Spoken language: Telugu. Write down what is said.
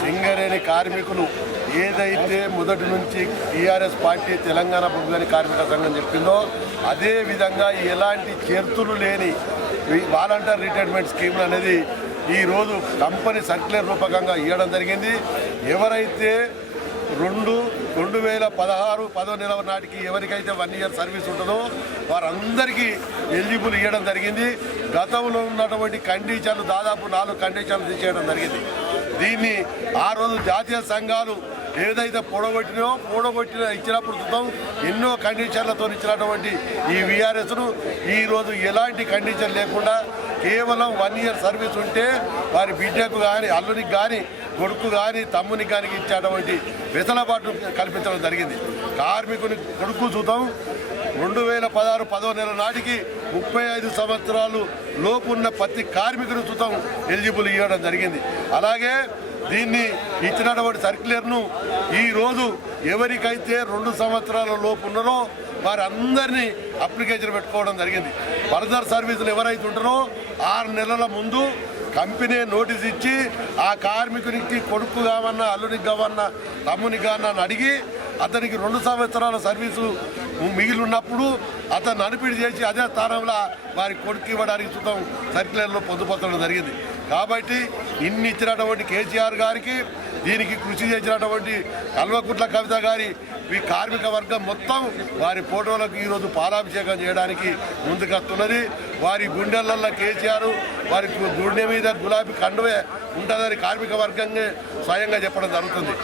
సింగరేణి కార్మికులు ఏదైతే మొదటి నుంచి టీఆర్ఎస్ పార్టీ తెలంగాణ ప్రభుత్వాన్ని కార్మిక సంఘం చెప్పిందో అదే విధంగా ఎలాంటి చేర్తులు లేని వాలంటీర్ రిటైర్మెంట్ స్కీమ్ అనేది ఈరోజు కంపెనీ సర్క్యులర్ రూపకంగా ఇవ్వడం జరిగింది. ఎవరైతే రెండు రెండు వేల పదహారు పదో నెల నాటికి ఎవరికైతే వన్ ఇయర్ సర్వీస్ ఉంటుందో వారందరికీ ఎలిజిబుల్ ఇవ్వడం జరిగింది. గతంలో ఉన్నటువంటి కండిషన్లు దాదాపు నాలుగు కండిషన్లు తీసేయడం జరిగింది. దీన్ని ఆ రోజు జాతీయ సంఘాలు ఏదైతే పొడగొట్టినో పొడగొట్టిన ఇచ్చినప్పుడు చూద్దాం. ఎన్నో కండిషన్లతో ఇచ్చినటువంటి ఈ విఆర్ఎస్ను ఈరోజు ఎలాంటి కండిషన్ లేకుండా కేవలం వన్ ఇయర్ సర్వీస్ ఉంటే వారి బిడ్డకు కానీ అల్లునికి కానీ కొడుకు కానీ తమ్ముని కానీ ఇచ్చేటువంటి వెసలబాటు కల్పించడం జరిగింది. కార్మికుని కొడుకు చూద్దాం. రెండు వేల పదహారు పదో నెల నాటికి ముప్పై ఐదు సంవత్సరాలు లోపు ఉన్న ప్రతి కార్మికుని చూద్దాం ఎలిజిబుల్ ఇవ్వడం జరిగింది. అలాగే దీన్ని ఇచ్చినటువంటి సర్క్యులర్ను ఈరోజు ఎవరికైతే రెండు సంవత్సరాల లోపు ఉన్నారో వారందరినీ అప్లికేషన్ పెట్టుకోవడం జరిగింది. ఫర్దర్ సర్వీసులు ఎవరైతే ఉంటారో ఆరు నెలల ముందు కంపెనీ నోటీస్ ఇచ్చి ఆ కార్మికునికి కొడుకు కావన్నా అల్లునికి కావన్నా తమ్మునికి కావన్నా అని అడిగి అతనికి రెండు సంవత్సరాల సర్వీసు మిగిలి ఉన్నప్పుడు అతను అనిపిడి చేసి అదే స్థానంలో వారి కొడుకు ఇవ్వడానికి చూద్దాం సర్క్యులర్లో పొందుపరచడం జరిగింది. కాబట్టి ఇన్ని ఇచ్చినటువంటి కేసీఆర్ గారికి దీనికి కృషి చేసినటువంటి కల్వకుట్ల కవిత గారి ఈ కార్మిక వర్గం మొత్తం వారి ఫోటోలకు ఈరోజు పాలాభిషేకం చేయడానికి ముందుకొస్తున్నది. వారి గుండెలల్లో కేసీఆర్ వారి గుండె మీద గులాబీ కండువే ఉంటుందని కార్మిక వర్గంగా స్వయంగా చెప్పడం జరుగుతుంది.